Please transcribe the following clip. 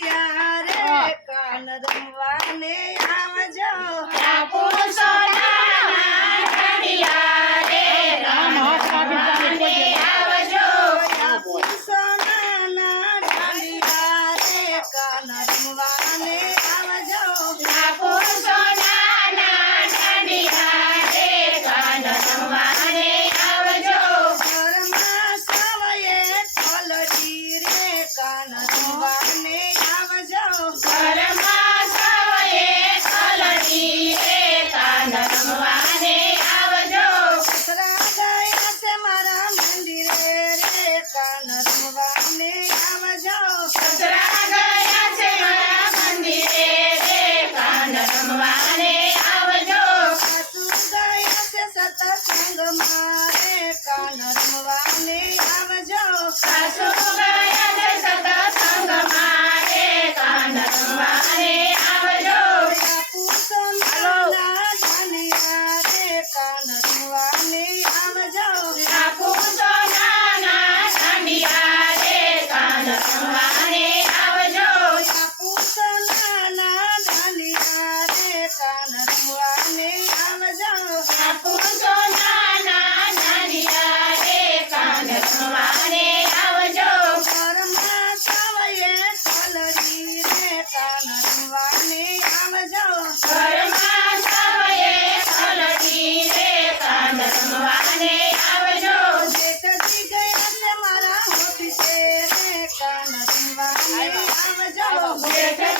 ત્યારે કાન રમવાને આ মা a los jefes.